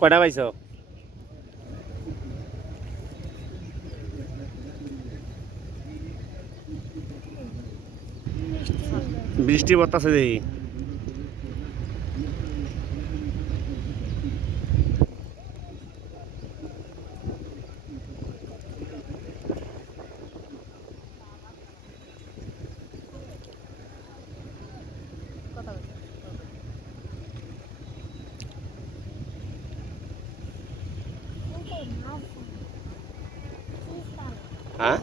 কয়টা পাইছো? বৃষ্টি পড়তাছে দেখি। হ্যাঁ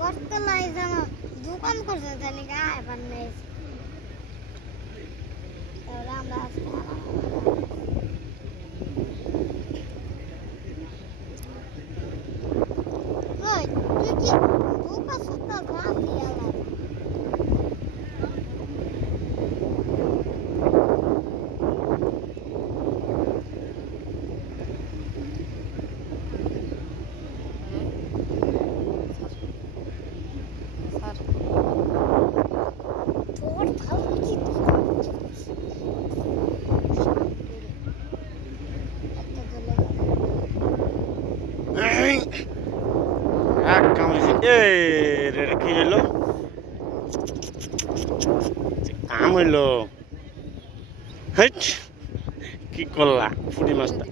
বটতলায় যেন দোকান করছে জানি গায়ে বানিয়েছে তাহলে আমরা আজকে ওই তুই কি বোকা সুতা ভাত দিয়ে কি হইলো? কাম হইলো। কি করলা পুঁটি মাছটা?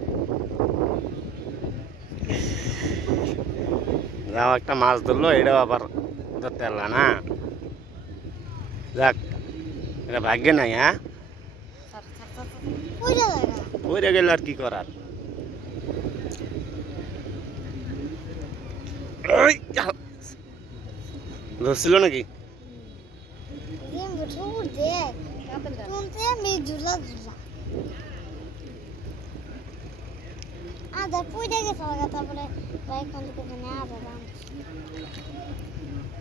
যাও একটা মাছ ধরলো, এটাও আবার ধরতে পারলা না। যাক, এটা ভাগ্যে নাই। হ্যাঁ পড়ে গেল, আর কি করার। ধরছিল নাকি?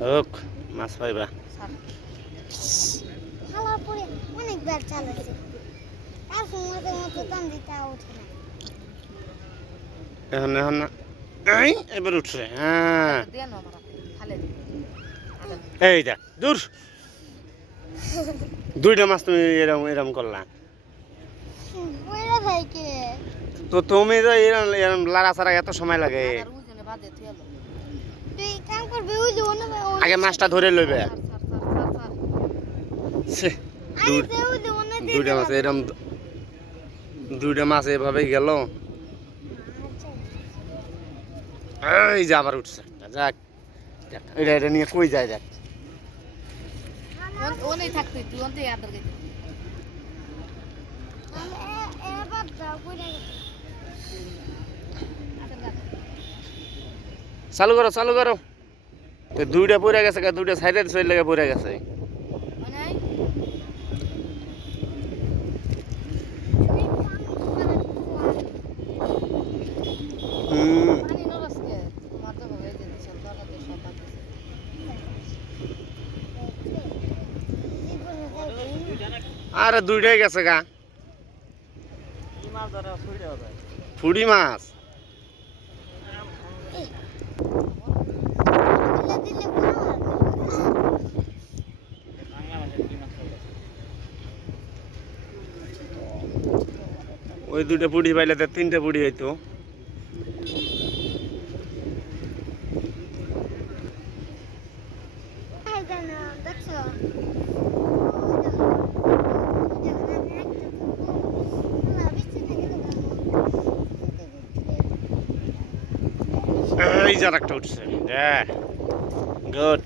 হোক, মাছ পাইবা। অনেকবার চালাচ্ছে তার সময় মতো দাম দিতে উঠে না এখন এখন না, এবার উঠছে। হ্যাঁ এই দেখ, দূর দুইটা মাছ তুমি এরম এরম করলা। তো তুমি তো এরম লাড়া ছাড়া এত সময় লাগে? আগে মাছটা ধরে লইবে। দুইটা মাছ এরম, দুইটা মাছ এভাবে গেল। এই যে আবার উঠছে। যাক, এটা এটা নিয়ে কই যায়? যাক, চালু করো চালু করো। তো দুইটা পড়ে গেছে, দুইটা সাইডে চলে লেগে পড়ে গেছে। আরে দুইটাই গেছে গা। ফুড়ি মাছ ওই দুটো পুড়ি পাইলে তো তিনটে পুড়ি হইতো। এই যার একটা উঠছে। গুড।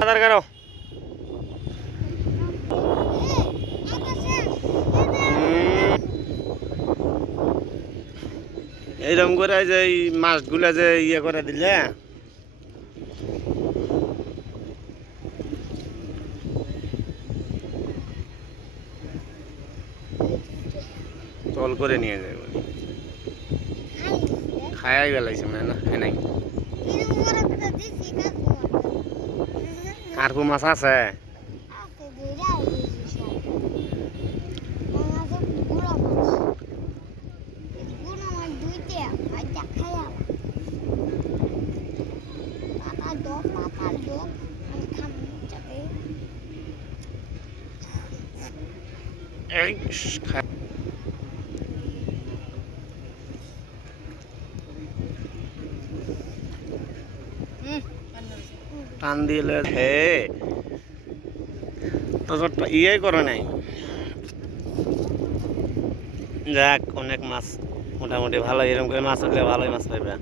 আধার কার্ড এইরকম করে যে মাছগুলা যে ইয়ে করে দিলে তল করে নিয়ে যায় বলে খায়াই বেলাইছে মানে না খাই নাই কার্পু মাছ আছে এই টান দিলে হে তো ইয়ে করে নাই যাক অনেক মাছ মোটামুটি ভালো এরকম করে মাছ হলে ভালোই মাছ পাইবে